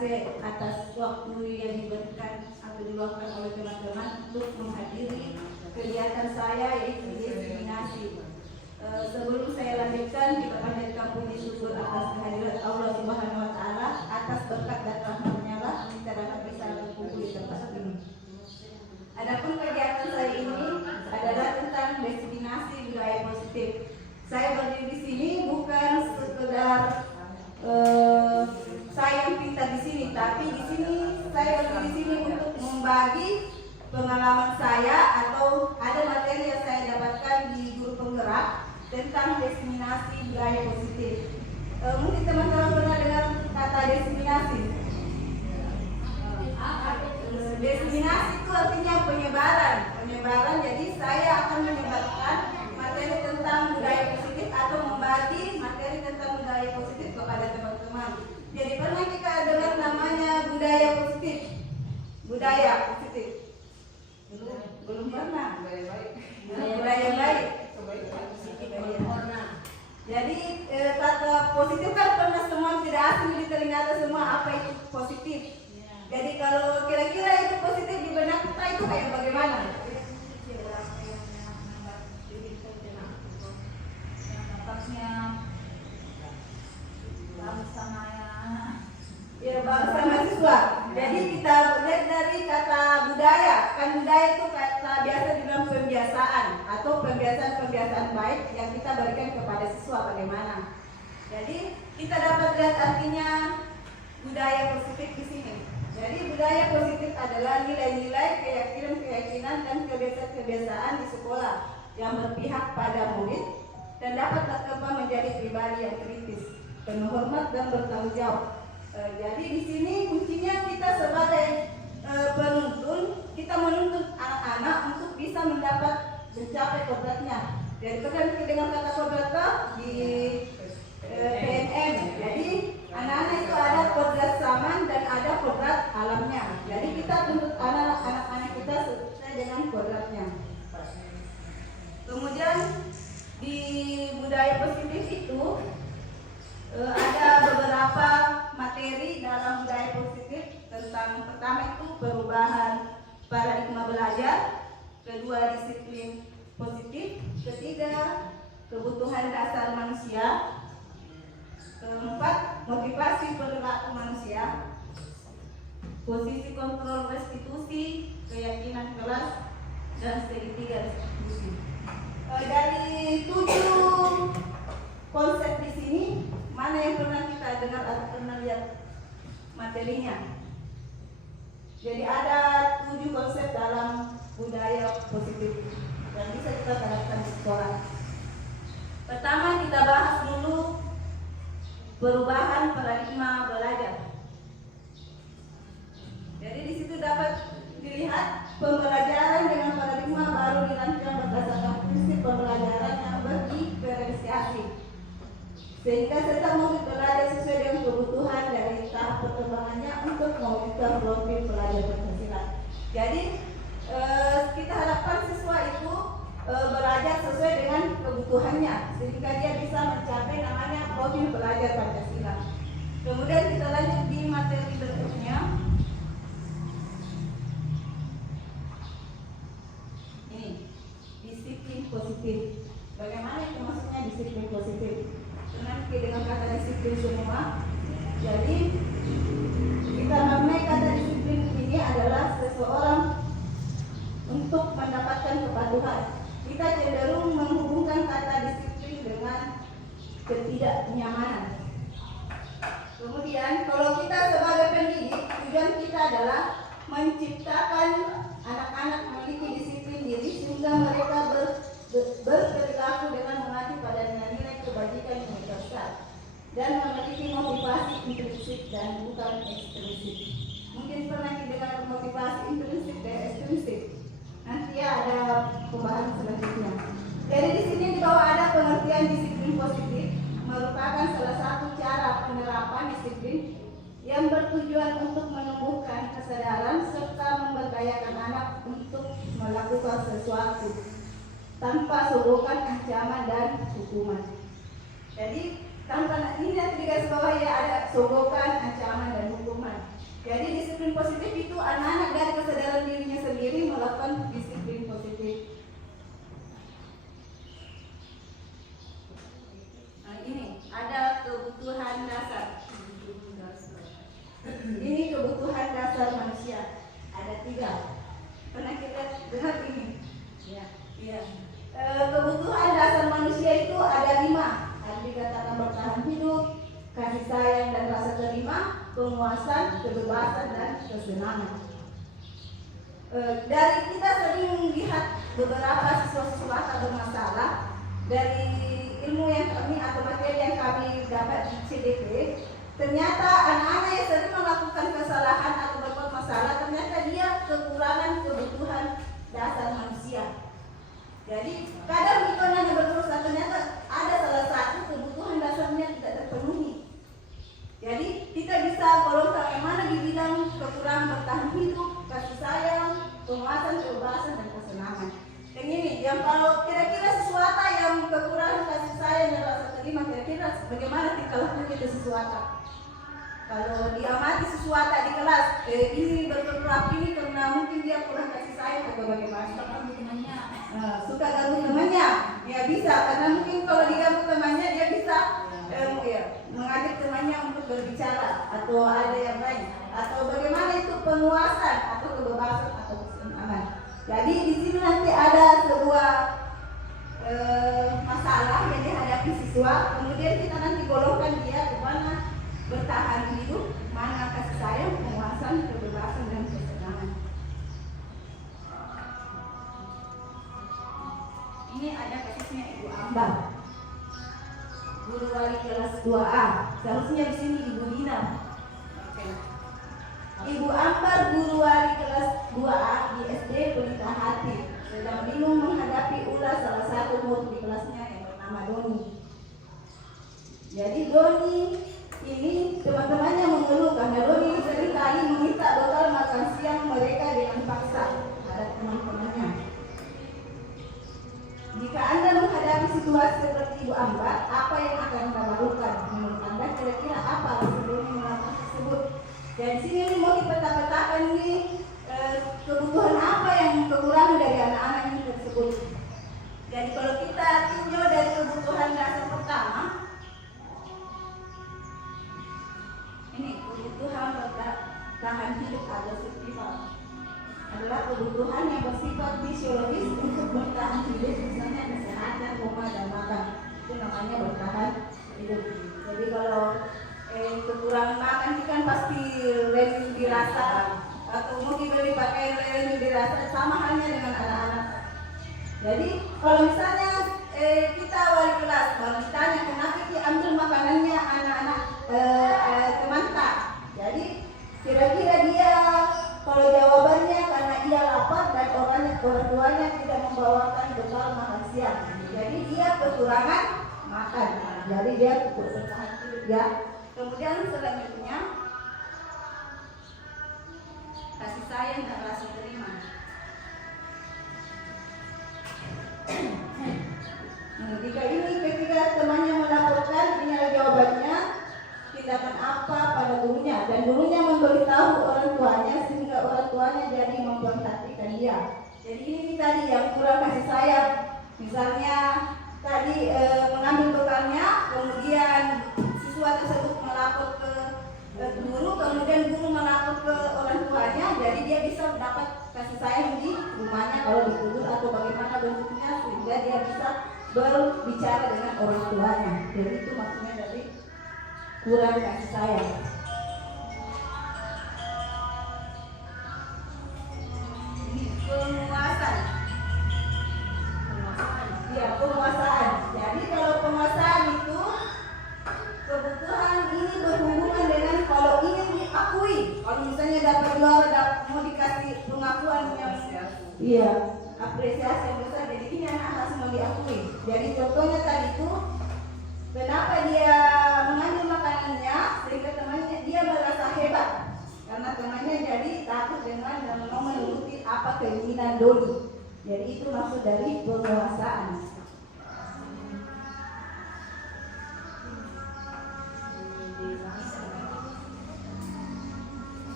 kasih atas waktu yang diberikan atau diluangkan oleh teman-teman untuk menghadiri kegiatan saya yaitu destinasi. Sebelum saya lanjutkan, kita panjatkan puji syukur atas kehadiran Allah Subhanahu wa Ta'ala, atas berkat dan rahmat-Nya lah kita dapat bisa berkumpul di tempat ini. Adapun kegiatan saya ini adalah tentang destinasi budaya positif. Saya berdiri di sini bukan sekedar saya yang pintar di sini, tapi di sini saya berdiri di sini untuk membagi pengalaman saya atau ada materi yang saya dapatkan di guru penggerak tentang destinasi budaya positif. Mungkin teman-teman pernah dengar kata destinasi. Destinasi itu artinya penyebaran. Jadi saya akan menyebarkan materi tentang budaya positif atau membagi materi tentang budaya positif kepada teman-teman. Jadi pernah kita dengar namanya budaya positif? Budaya positif. Belum pernah. Budaya baik. Jadi kata positif kan pernah semua tidak asing di telinga semua apa itu positif. Jadi kalau kira-kira itu positif di benak kita itu kayak bagaimana? Ya, bangsa mahasiswa. Jadi kita lihat dari kata budaya. Kan budaya itu kata biasa dibilang pembiasaan atau pembiasaan baik yang kita berikan kepada siswa bagaimana. Jadi kita dapat lihat artinya budaya positif di sini. Jadi budaya positif adalah nilai-nilai, keyakinan dan kebiasaan-kebiasaan di sekolah yang berpihak pada murid dan dapat berkembang menjadi pribadi yang kritis, penuh hormat dan bertanggung jawab. Jadi di sini kuncinya kita sebagai penuntun, kita menuntut anak-anak untuk bisa mencapai kodratnya. Jadi kan dengan kata kodrat di PNM. Jadi anak-anak itu ada kodrat zaman dan ada kodrat alamnya. Jadi kita tuntut anak-anak kita sesuai dengan kodratnya. Kemudian di budaya positif itu ada beberapa materi dalam budaya positif tentang pertama itu perubahan paradigma belajar, kedua disiplin positif, ketiga kebutuhan dasar manusia, keempat motivasi perilaku manusia, posisi kontrol restitusi, keyakinan kelas, dan segitiga restitusi. Dari 7 konsep di sini, mana yang pernah kita dengar atau pernah lihat materinya? Jadi ada 7 konsep dalam budaya positif yang bisa kita terapkan di sekolah. Pertama kita bahas dulu perubahan paradigma belajar. Jadi di situ dapat dilihat pembelajaran dengan paradigma baru dirancang berdasarkan prinsip pembelajaran yang berdiferensiasi, sehingga serta murid belajar sesuai dengan kebutuhan dari tahap perkembangannya untuk mewujudkan profil pelajar Pancasila. Jadi kita harapkan siswa itu belajar sesuai dengan kebutuhannya, sehingga dia bisa mencapai namanya profil pelajar Pancasila. Kemudian kita lanjut di materi berikutnya. Ini disiplin positif. Bagaimana itu maksudnya disiplin positif? Nanti dengan kata disiplin semua. Jadi kita maknai kata disiplin ini adalah seseorang untuk mendapatkan kepatuhan. Kita cenderung menghubungkan kata disiplin dengan ketidaknyamanan. Kemudian kalau kita sebagai pendidik, tujuan kita adalah menciptakan anak-anak memiliki disiplin diri sehingga mereka berperilaku dengan mengacu pada nilai-nilai kebajikan universal dan memiliki motivasi intrinsik dan bukan ekstrinsik. Mungkin pernah didengar motivasi intrinsik dan ekstrinsik. Nanti ada pembahasan selanjutnya. Jadi di sini di bawah ada pengertian disiplin positif, merupakan salah satu cara penerapan disiplin yang bertujuan untuk menumbuhkan kesadaran serta memberdayakan anak untuk melakukan sesuatu tanpa sogokan, ancaman dan hukuman. Jadi tanpa ini nanti di garis bawah ya ada sogokan, ancaman dan hukuman. Jadi disiplin positif itu anak-anak dari kesadaran dirinya sendiri melakukan disiplin positif. Nah, ini ada kebutuhan dasar. Ini kebutuhan dasar manusia. Ada 3. Pernah kita dengar ini? Ya. Kebutuhan dasar manusia itu ada 5. Ada dikatakan bertahan hidup, kasih sayang dan rasa terima, penguasaan, kebebasan dan kesenangan. Dari kita sering melihat beberapa siswa-siswa bermasalah dari ilmu yang kami atau materi yang kami dapat di CDP. Ternyata anak-anak yang sering melakukan kesalahan atau berbuat masalah, ternyata dia kekurangan kebutuhan dasar manusia. Jadi kadang kita hanya berusaha, ternyata ada salah satu kebutuhan dasarnya tidak terpenuhi. Jadi kita bisa golongkan yang mana di bidang kekurangan bertahan hidup, kasih sayang, penguasaan, kebebasan dan kesenangan. Yang ini, yang kalau kira-kira sesuatu yang kekurangan kasih sayang dan rasa terima, kira-kira bagaimana kita lakukan itu sesuatu? Kalau diamati sesuatu di kelas, ini berperan ini karena mungkin dia kurang kasih sayang atau bagaimana? Suka ganggu temannya, ya bisa karena mungkin kalau diganggu temannya dia bisa mengajak temannya untuk berbicara atau ada yang lain atau bagaimana itu penguasaan atau kebebasan atau kesenangan. Jadi di sini nanti ada sebuah masalah yang dihadapi siswa, kemudian kita nanti golongkan dia ke mana bertahan hidup, mana kasih sayang, penguasaan, kebebasan dan kesenangan. Ini ada kasusnya Ibu Ambar, guru wali kelas 2A. Seharusnya di sini Ibu Dina. Ibu Ambar, guru wali kelas 2A di SD Pelita Hati, sedang bingung menghadapi ulas salah satu murid di kelasnya yang bernama Doni. Jadi Doni ini teman-temannya mengeluh karena Doni seringkali meminta bekal makan siang mereka dengan paksa terhadap teman-temannya. Jika Anda menghadapi situasi seperti Ibu Ambar, apa yang akan Anda lakukan? Menurut Anda kira-kira apa sebelumnya melakukan tersebut? Dan di sini mau dipeta-petakan nih kebutuhan apa yang kekurangan dari anak-anak ini tersebut. Jadi kalau kita tinjau dari kebutuhan dasar pertama, ini kebutuhan bertahan hidup atau survival adalah kebutuhan yang bersifat fisiologis untuk bertahan hidup, misalnya kesehatan, rumah dan makan. Itu namanya bertahan hidup. Jadi kalau kekurangan makan itu kan pasti lesu dirasa atau mungkin beli pakaian lesu dirasa, sama halnya dengan anak-anak. Jadi kalau misalnya kita wali kelas kalau ditanya kenapa diambil makanannya anak-anak teman tak, jadi kira-kira dia kalau jawabannya karena dia lapar dan orang tuanya tidak membawakan bekal makan siang, jadi dia kekurangan makan, jadi dia bertahan hidup ya. Kemudian selanjutnya kasih sayang dan rasa terima. Jika ini ketika temannya melaporkan, ini jawabannya tindakan apa pada gurunya, dan gurunya memberitahu orang tuanya sehingga orang tuanya jadi memperhatikan dia. Jadi ini tadi yang kurang kasih sayang, misalnya tadi mengambil bekalnya, kemudian siswa tersebut melapor ke guru, kemudian guru melapor ke orang tuanya, jadi dia bisa dapat kasih sayang di rumahnya kalau dituduh atau bagaimana bentuknya, sehingga dia bisa berbicara dengan orang tuanya. Jadi itu maksudnya dari kurang kasih sayang. Ini penguasaan. Ya, penguasaan. Jadi kalau penguasaan itu kebutuhan ini berhubungan dengan kalau ingin diakui. Kalau misalnya dapat juara, mau dikasih pengakuan yang iya, apresiasi yang besar. Jadi ini anak harus mau diakui. Jadi contohnya tadi itu, kenapa dia mengambil makanannya sehingga temannya dia merasa hebat karena temannya jadi takut dengan dan mau menuruti apa keinginan Doni. Jadi itu maksud dari penguasaan.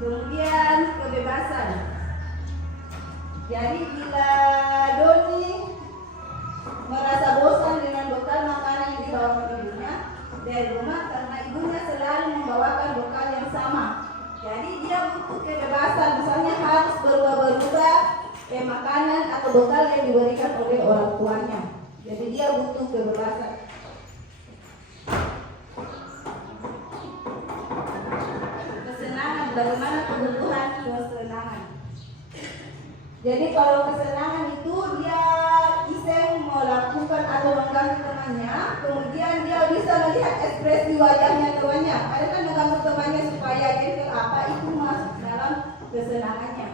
Kemudian kebebasan. Jadi bila Doni merasa bosan dengan bekal makanan yang dibawakan ibunya dari rumah karena ibunya selalu membawakan bekal yang sama. Jadi dia butuh kebebasan, misalnya harus berubah-berubah makanan atau bekal yang diberikan oleh orang tuanya. Jadi dia butuh kebebasan. Kesenangan, bagaimana kebutuhan kesenangan. Jadi kalau kesenangan itu dia iseng melakukan atau mengganggu temannya, kemudian dia bisa melihat ekspresi wajahnya temannya. Ada kan mengganggu temannya supaya dia apa itu masuk dalam kesenangannya.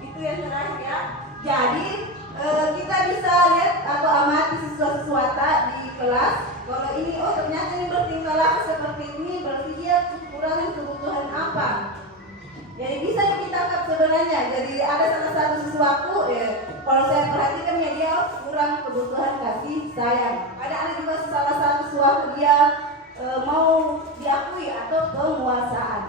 Itu yang terakhir ya. Jadi kita bisa lihat atau amati siswa-siswa di kelas. Kalau ini ternyata ini bertingkah laku seperti ini, berarti dia kekurangan kebutuhan apa? Jadi bisa kita tangkap sebenarnya. Jadi ada salah satu siswaku, kalau saya perhatikan ya dia kurang kebutuhan kasih sayang. Ada juga salah satu siswaku dia mau diakui atau penguasaan.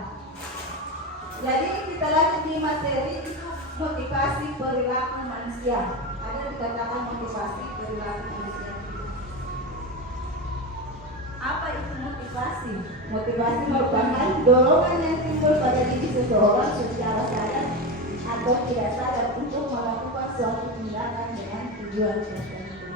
Jadi kita lanjut di materi itu motivasi perilaku manusia. Ada dikatakan motivasi perilaku manusia. Apa itu motivasi? Motivasi merupakan dorongan yang timbul pada diri seseorang secara sadar atau tidak sadar untuk melakukan suatu tindakan dengan tujuan tertentu.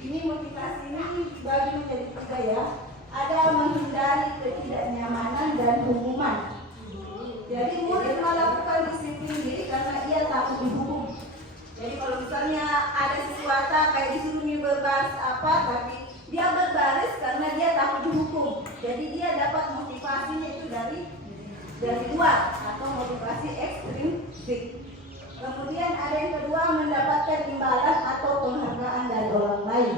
Ini motivasi ini dibagi menjadi tiga ya. Ada menghindari ketidaknyamanan dan hukuman. Jadi murid melakukan disiplin diri karena ia takut dihukum. Jadi kalau misalnya ada sesuatu kayak disuruh berbaris apa, tapi dia berbaris karena dia takut dihukum. Jadi dia dapat motivasinya itu dari luar atau motivasi ekstrinsik. Kemudian ada yang kedua mendapatkan imbalan atau penghargaan dari orang lain.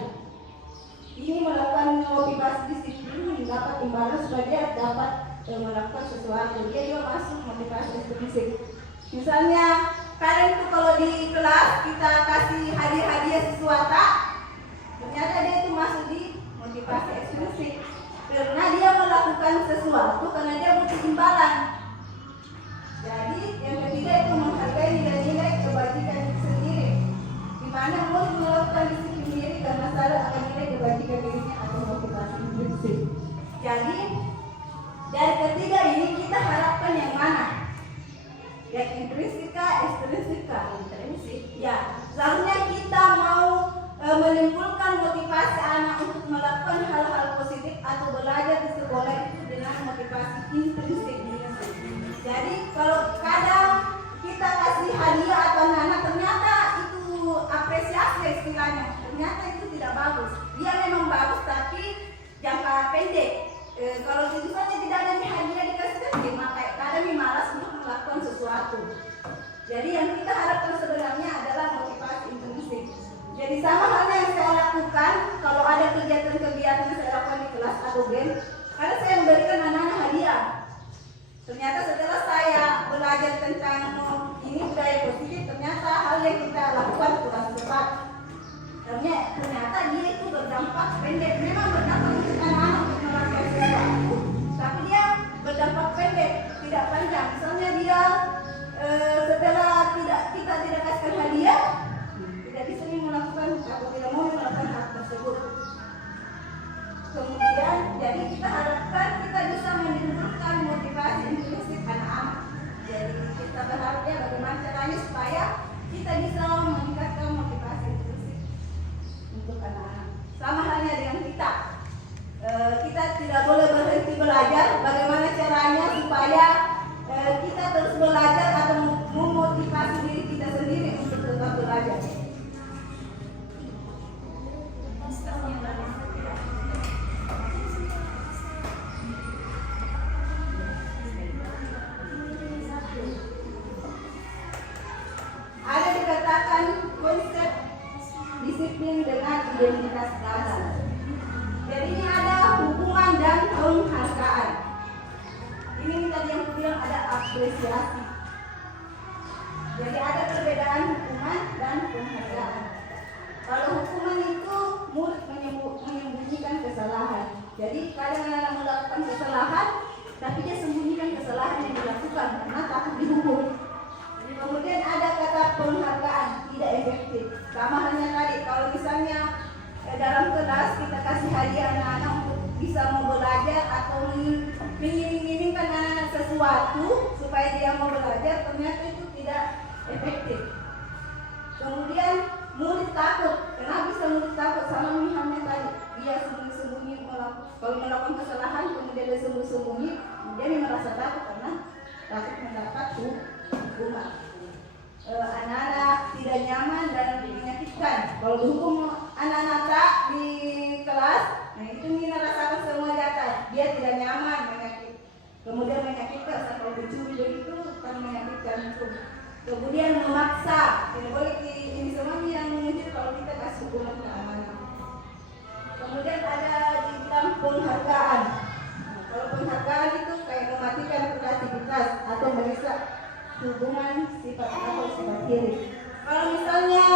Ini melakukan motivasi disiplin mendapat imbalan supaya dia dapat melakukan sesuatu. Dia juga masuk motivasi ekstrinsik. Misalnya kalian itu kalau di kelas kita kasih hadiah sesuatu, ternyata dia itu masuk di motivasi ekstrinsik karena dia melakukan sesuatu karena dia butuh imbalan. Jadi yang ketiga itu menghargai nilai-nilai kebajikan sendiri, di mana murid melakukan disiplin diri karena sadar akan nilai kebajikan dirinya atau motivasi ekstrinsik. Jadi dari ketiga ini kita harapkan yang mana? Yang intrinsik kah, ekstrinsik kah? Intrinsik. Ya, seharusnya kita mau menimbulkan motivasi anak untuk melakukan hal-hal positif atau belajar di sekolah itu dengan motivasi intrinsik. Jadi kalau kadang kita kasih hadiah atau anak ternyata itu apresiasi istilahnya, ternyata itu tidak bagus. Dia memang bagus tapi jangka pendek. Kalau itu saja tidak ada hadiah dikasih, maka kadang malas untuk melakukan sesuatu. Jadi yang kita harapkan sebenarnya adalah motivasi intrinsik. Jadi sama halnya yang saya lakukan kalau ada kegiatan-kegiatan yang saya lakukan di kelas atau game, karena saya memberikan anak-anak hadiah. Ternyata setelah saya belajar tentang ini budaya positif, ternyata hal yang kita lakukan kurang tepat. Ternyata dia itu berdampak pendek. Memang berdampak untuk anak-anak untuk melakukan sesuatu, tapi dia berdampak pendek, tidak panjang. Misalnya dia setelah kita tidak kasih hadiah, tidak bisa melakukan atau tidak mau melakukan hal tersebut. Kemudian, jadi kita harapkan kita bisa menimbulkan motivasi intrinsik anak-anak. Jadi kita berharapnya bagaimana caranya supaya kita bisa meningkatkan motivasi intrinsik untuk anak-anak. Sama halnya dengan kita. Kita tidak boleh berhenti belajar. Bagaimana caranya supaya kita terus belajar atau memotivasi diri kita sendiri untuk tetap belajar. Ada dikatakan konsep disiplin dengan identitas dasar. Jadi ini ada hubungan dan penghargaan. Ini tadi yang bilang ada apresiasi. terkadang anak melakukan kesalahan, tapi dia sembunyikan kesalahan yang dilakukan karena takut dihukum. Kemudian ada kata penghargaan tidak efektif. Sama halnya tadi, kalau misalnya dalam kelas kita kasih hadiah anak-anak untuk bisa mau belajar atau mengiring-iringkan anak-anak sesuatu supaya dia mau belajar, ternyata itu tidak efektif. Kemudian murid takut. Kenapa bisa murid takut? Sama misalnya tadi, dia sembunyi-sembunyi kalau melakukan kesalahan, kemudian dia sembunyi-sembunyi, dia merasa takut karena takut mendapat hukuman. Anak-anak tidak nyaman dan menyakitkan. Kalau dihukum anak-anak tak di kelas, nah itu Nina rasakan semua data. Dia tidak nyaman, kemudian menyakitkan. Kalau dicuri begitu kan menyakitkan itu. Kemudian memaksa. Tidak boleh ini semua yang muncul kalau kita kasih hukuman ke anak-anak. Kemudian ada dibilang penghargaan. Nah, kalau penghargaan itu kayak mematikan kreativitas atau merusak hubungan sifat atau sifat kiri. Kalau misalnya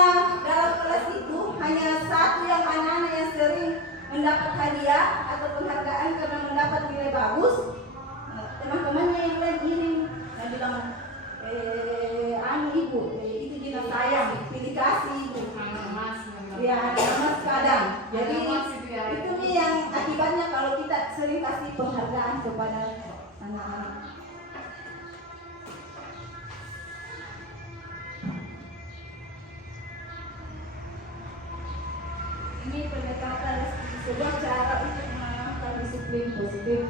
dalam kelas itu hanya satu yang anak-anak yang sering mendapat hadiah atau penghargaan karena mendapat nilai bagus, teman-temannya yang lain ini yang bilang ibu, itu bilang sayang, pilih kasih ibu. Ya, ada mas kadang. Jadi itu nih yang akibatnya kalau kita sering kasih penghargaan kepada anak-anak. Ini pendekatan sebuah cara untuk menanamkan disiplin positif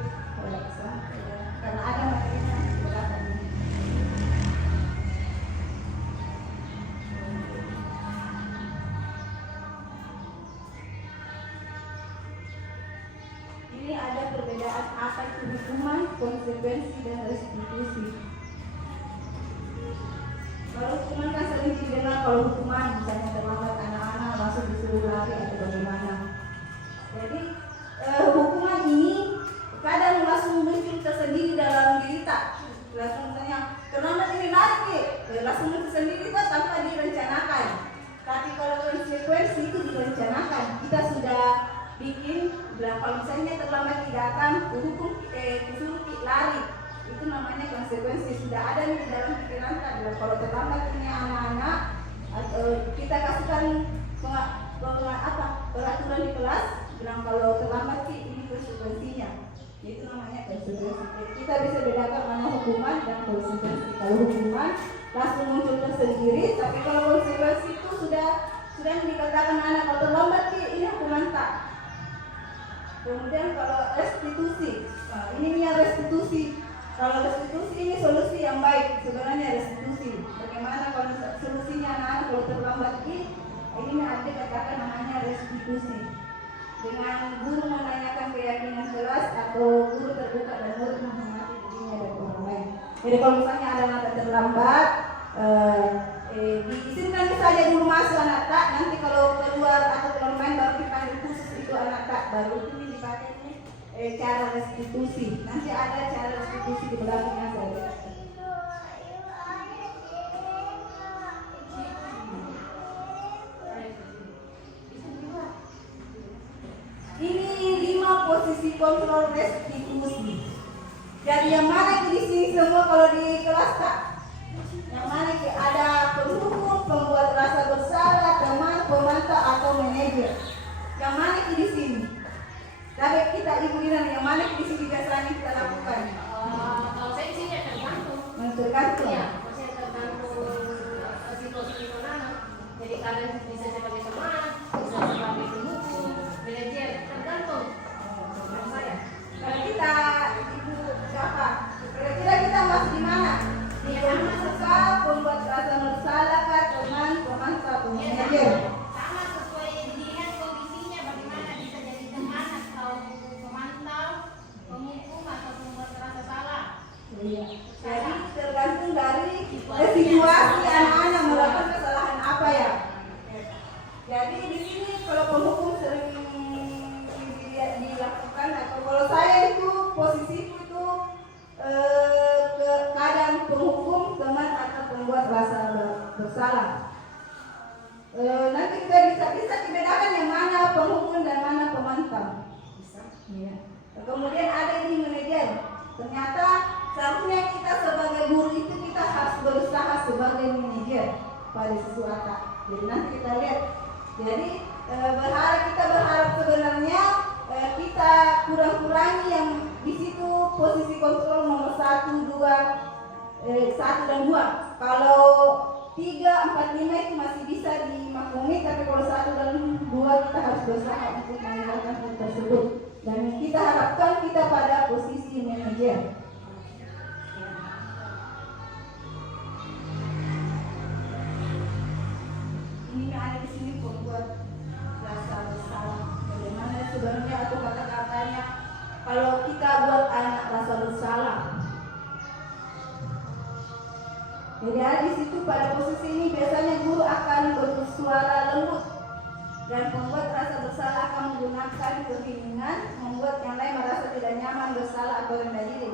karena ada materinya pendekatan ini. Ini ada perbedaan apa itu hukuman, konsekuensi dan restitusi. Kalau hukuman kan sering didengar kalau hukuman misalnya terlambat anak-anak masuk disuruh lari atau bagaimana. Jadi hukuman ini kadang langsung muncul tersendiri dalam diri tak. Langsung tanya, terlambat ini lari, langsung muncul sendiri tak tanpa direncanakan. Tapi kalau konsekuensi itu direncanakan. Kita sudah bikin, kalau misalnya terlambat datang, hukum disuruh lari. Itu namanya konsekuensi, sudah ada di dalam pikiran kita. Kalau terlambat ini anak-anak, kita kasihkan peraturan di kelas, bilang kalau terlambat ini konsekuensinya. Itu namanya konsekuensi. Kita bisa bedakan mana hukuman dan konsekuensi. Kalau hukuman langsung muncul tersendiri, tapi kalau konsekuensi itu sudah dikatakan anak kalau terlambat ini hukuman tak. Kemudian kalau restitusi, ini restitusi. Kalau restitusi ini solusi yang baik, sebenarnya restitusi. Bagaimana kalau solusinya anak-anak kalau terlambat ini ada katakan namanya restitusi. Dengan guru menanyakan keyakinan kelas atau guru terbuka dan murid menghormati dirinya dan orang lain. Jadi kalau misalnya ada anak terlambat, diizinkan saja dulu masuk anak tak. Nanti kalau keluar atau keluar main baru dipanggil khusus itu anak tak. Baru itu dipakai cara restitusi. Nanti ada cara restitusi di belakangnya saja. Ini 5 posisi kontrol restitusi. Jadi yang mana di sini semua kalau di kelas tak? Yang mana ada penghukum, pembuat rasa bersalah, teman, pemantau atau manajer. Yang mana di sini? Tapi kita ibu bilang yang mana di sini biasanya kita lakukan? Kalau saya sih ya tergantung. Tergantung. Iya, maksudnya tergantung situasi di mana. Jadi kadang bisa sebagai teman, bisa sebagai penghukum, manajer, tergantung. Kalau saya. Kalau kita ibu siapa? Kira-kira kita masuk di mana? Di mana suka pembuat rasa bersalah kah, teman, pemantau atau manajer? Sama sesuai dilihat kondisinya bagaimana bisa jadi teman atau pemantau, penghukum atau pembuat rasa salah. Iya. Jadi tergantung dari situasi anak-anak melakukan kesalahan apa ya. Jadi di sini kalau penghukum sering dilakukan atau kalau saya itu posisiku itu keadaan penghukum, teman atau pembuat rasa bersalah. Nanti kita bisa dibedakan yang mana penghukum dan mana pemantau. Bisa. Iya. Ternyata seharusnya kita sebagai guru itu kita harus berusaha sebagai manajer pada siswa. Jadi nanti kita lihat. Jadi kita berharap sebenarnya kita kurang-kurangi yang di situ posisi kontrol nomor 1, 1 dan 2. Kalau 3, 4, 5 itu masih bisa dimaklumi, tapi kalau 1 dan 2 kita harus berusaha untuk meninggalkan hal tersebut. Dan kita harapkan kita pada posisi manajer. Ini yang ada di sini membuat rasa bersalah. Bagaimana sebenarnya atau kata-katanya kalau kita buat anak rasa bersalah. Jadi di situ pada posisi ini biasanya guru akan bersuara lembut dan membuat rasa bersalah akan menggunakan kebingungan, membuat yang lain merasa tidak nyaman, bersalah atau rendah diri.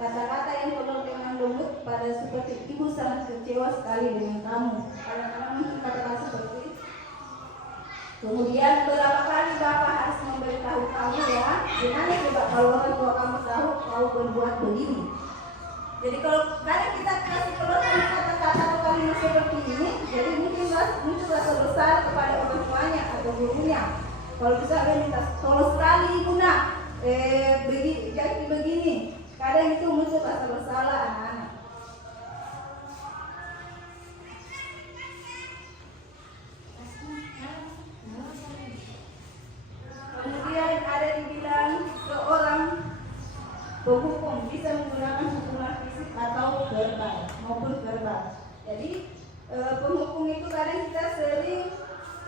Kata-kata yang penuh dengan lembut pada seperti ibu sangat kecewa sekali dengan kamu. Kadang-kadang mungkin kata-kata seperti itu. Kemudian berapa kali Bapak harus memberitahu kamu ya, gimana coba kalau orang tua kamu tahu kau berbuat begini. Jadi kalau kadang kita kasih keluarkan kata-kata atau kalimat seperti ini, jadi mungkin rasa bersalah kepada orang tuanya atau gurunya. Kalau misalnya minta tolong sekali ibu nak, jadi begini, kadang itu muncul rasa bersalah anak-anak. Kemudian ada dibilang seorang penghukum bisa menggunakan hukuman fisik atau verbal maupun verbal. Jadi penghukum itu kadang kita sering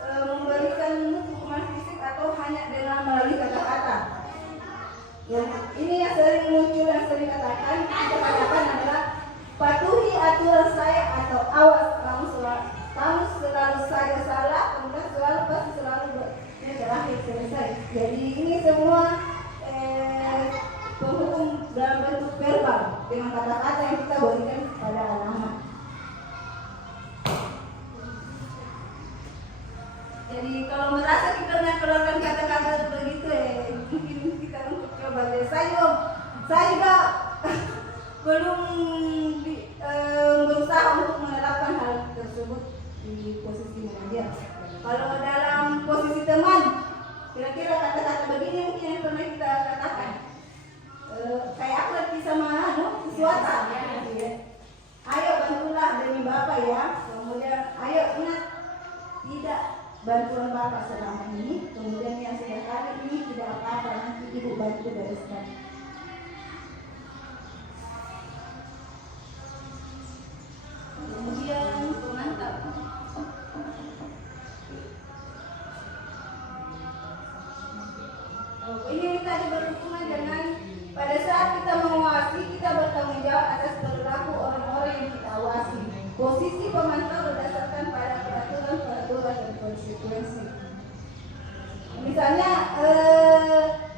memberikan hukuman fisik atau hanya dengan melalui kata-kata. Yang ini yang sering muncul, yang sering katakan, kita katakan adalah patuhi aturan saya atau awas kamu selalu saja salah, kemudian pasti selalu berakhir selesai. Jadi ini semua penghukum dalam bentuk verbal dengan kata-kata yang kita berikan kepada anak-anak. Jadi kalau merasa kita keluarkan kata-kata begitu mungkin kita untuk coba deh. Saya juga belum berusaha untuk menerapkan hal tersebut di posisi manajer. Kalau dalam posisi teman, kira-kira kata-kata begini mungkin yang pernah kita katakan. Kayak aku lagi sama sesuatu ya. Ayo bantulah demi Bapak ya. Kemudian ayo ingat tidak bantuan Bapak selama ini. Kemudian yang sudah kali ini tidak apa-apa, nanti Ibu bantu bereskan. Kemudian pemantau. Ini tadi berhubungan dengan pada saat kita mengawasi, kita bertanggung jawab atas perilaku orang-orang yang kita awasi. Posisi pemantau berdasarkan pada peraturan dan konsekuensi. Misalnya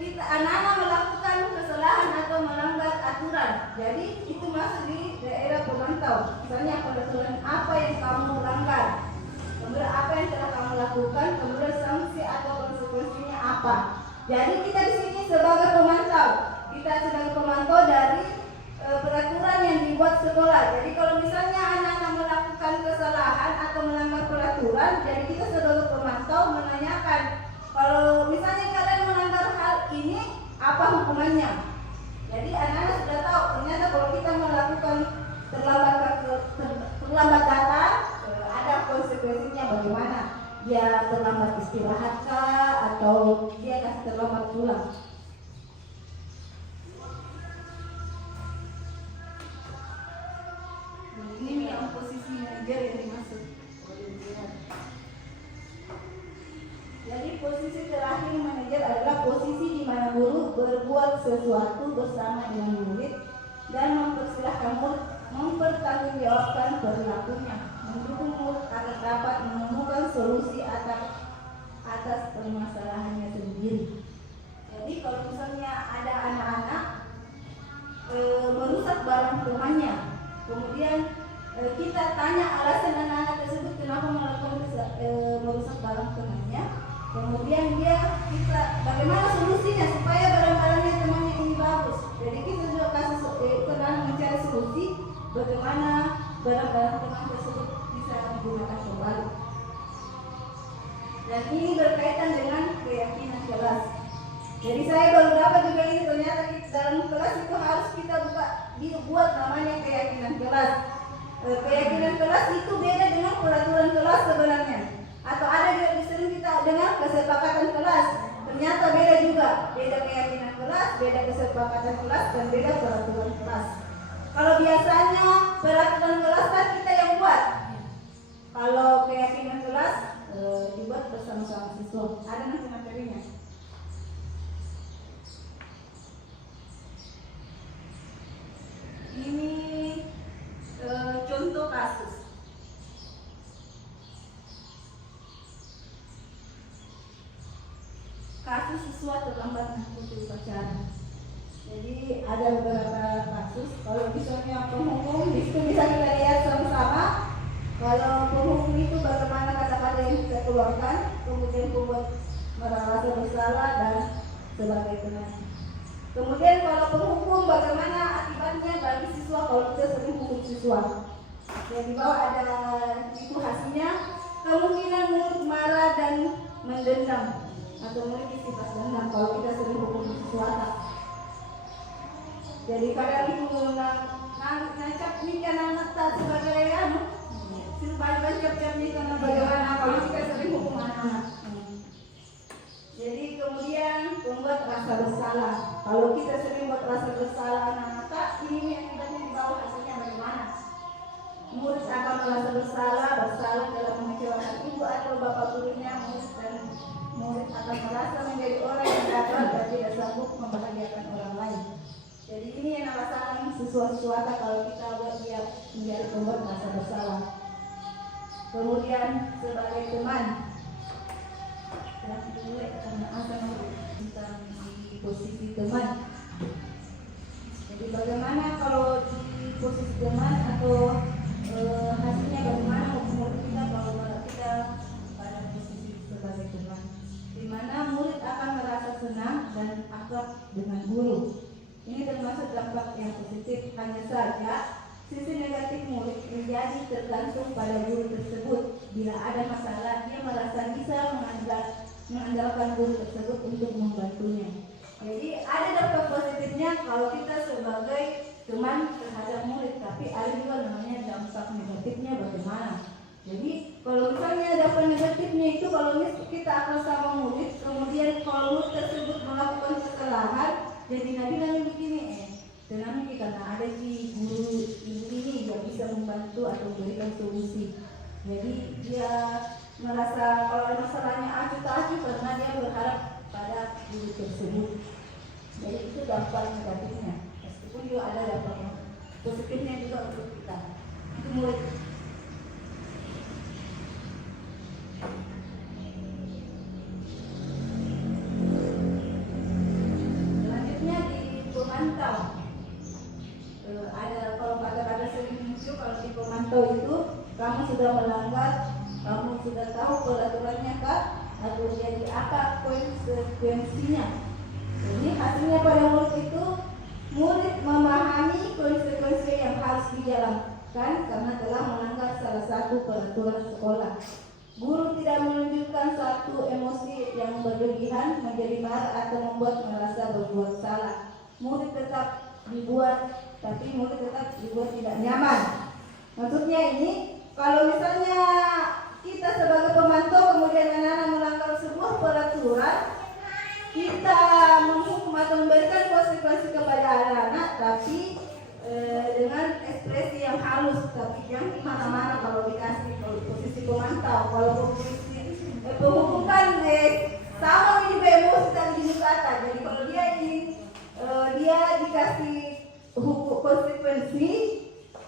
kita anak-anak melakukan kesalahan atau melanggar aturan, jadi itu masuk di daerah pemantau. Misalnya peraturan apa yang kamu langgar, kemudian apa yang telah kamu lakukan, kemudian sanksi atau konsekuensinya apa. Jadi kita di sini sebagai pemantau. Kita sebagai pemantau dari peraturan yang dibuat sekolah. Jadi kalau misalnya anak-anak melakukan kesalahan atau melanggar peraturan, jadi kita sebagai pemantau menanyakan, kalau misalnya kalian melanggar hal ini, apa hukumannya? Jadi anak-anak sudah tahu ternyata kalau kita melakukan terlambat datang, ada konsekuensinya bagaimana? Dia terlambat istirahat kah, atau dia kasih terlambat pulang? Ini yang posisi manajer yang dimaksud. Jadi posisi terakhir manajer adalah posisi di mana guru berbuat sesuatu bersama dengan murid dan mempersilahkan murid mempertanggungjawabkan perilakunya, mendukung murid agar dapat menemukan solusi atas permasalahannya sendiri. Jadi kalau misalnya ada anak-anak merusak barang temannya, kemudian kita tanya alasan anak-anak tersebut kenapa melakukan merusak barang temannya, kemudian kita bagaimana solusinya supaya barang-barangnya temannya ini bagus. Jadi kita juga kasih kelas itu harus kita dibuat namanya keyakinan kelas. Keyakinan kelas itu beda dengan peraturan kelas sebenarnya. Atau ada juga sering kita dengar kesepakatan kelas. Ternyata beda juga. Beda keyakinan kelas, beda kesepakatan kelas, dan beda peraturan kelas. Kalau biasanya peraturan kelas kan kita yang buat. Kalau keyakinan kelas dibuat bersama-sama siswa. Ada nanti materinya. Ini contoh kasus. Kasus siswa terlambat mengikuti upacara. Jadi ada beberapa kasus. Kalau misalnya penghukum, di situ bisa kita lihat sama-sama. Kalau penghukum itu bagaimana kata-kata yang kita keluarkan, kemudian pembuat merasa bersalah dan sebagainya. Kemudian kalau penghukum bagaimana akibatnya bagi siswa kalau kita sering hukum siswa. Yang di bawah ada itu hasilnya, kemungkinan mulut marah dan mendendam atau memiliki sifat dendam kalau kita sering hukum siswa. Jadi kadang itu nancap ni kan anak tak sebagai silbal cap-cap ni karena bagaimana kalau kita sering hukum anak-anak. Jadi kemudian membuat rasa bersalah. Kalau kita sering buat rasa bersalah anak-anak, ini yang kita di bawah hasilnya bagaimana? Murid akan merasa bersalah dalam mengecewakan ibu atau bapak gurunya. Murid akan merasa menjadi orang yang gagal dan tidak sanggup membahagiakan orang lain. Jadi ini yang rasakan siswa-siswa kalau kita buat dia menjadi pembuat rasa bersalah. Kemudian sebagai teman, karena akan tentang di posisi teman. Jadi bagaimana kalau di posisi teman atau hasilnya bagaimana murid kita kalau kita pada posisi sebagai teman, di mana murid akan merasa senang dan akrab dengan guru. Ini termasuk dampak yang positif, hanya saja sisi negatif murid menjadi tergantung pada guru tersebut. Bila ada masalah, dia merasa bisa mengandalkan guru tersebut untuk membantunya. Jadi ada dampak positifnya kalau kita sebagai teman terhadap murid, tapi ada juga namanya dampak negatifnya bagaimana. Jadi kalau misalnya dampak negatifnya itu kalau kita akan sama murid, kemudian kalau murid tersebut melakukan kesalahan, jadi Nabi begini, tenang kita karena ada si guru ini yang bisa membantu atau memberikan solusi. Jadi dia merasa kalau masalahnya acuh tak acuh karena dia berharap pada guru tersebut. Jadi itu dampak negatifnya. Meskipun juga ada dampak positifnya juga untuk kita. Itu murid. Selanjutnya di pemantau. Ada kalau kata-kata sering muncul kalau di pemantau itu kamu sudah melanggar, kamu sudah tahu peraturannya kah, atau jadi apa konsekuensinya. Jadi hasilnya pada murid itu murid memahami konsekuensi yang harus dijalankan karena telah melanggar salah satu peraturan sekolah. Guru tidak menunjukkan satu emosi yang berlebihan menjadi marah atau membuat merasa berbuat salah. Murid tetap dibuat, tapi murid tetap dibuat tidak nyaman. Maksudnya ini, kalau misalnya kita sebagai pemantau kemudian anak-anak melanggar sebuah peraturan, kita menghukum atau memberikan konsekuensi kepada anak-anak, tapi dengan ekspresi yang halus, tapi yang di mana-mana kalau dikasih kalau posisi pemantau, kalau posisi penghukum kan sama ini emosi dan jenis kata. Jadi kalau dia ini dia dikasih hukum konsekuensi,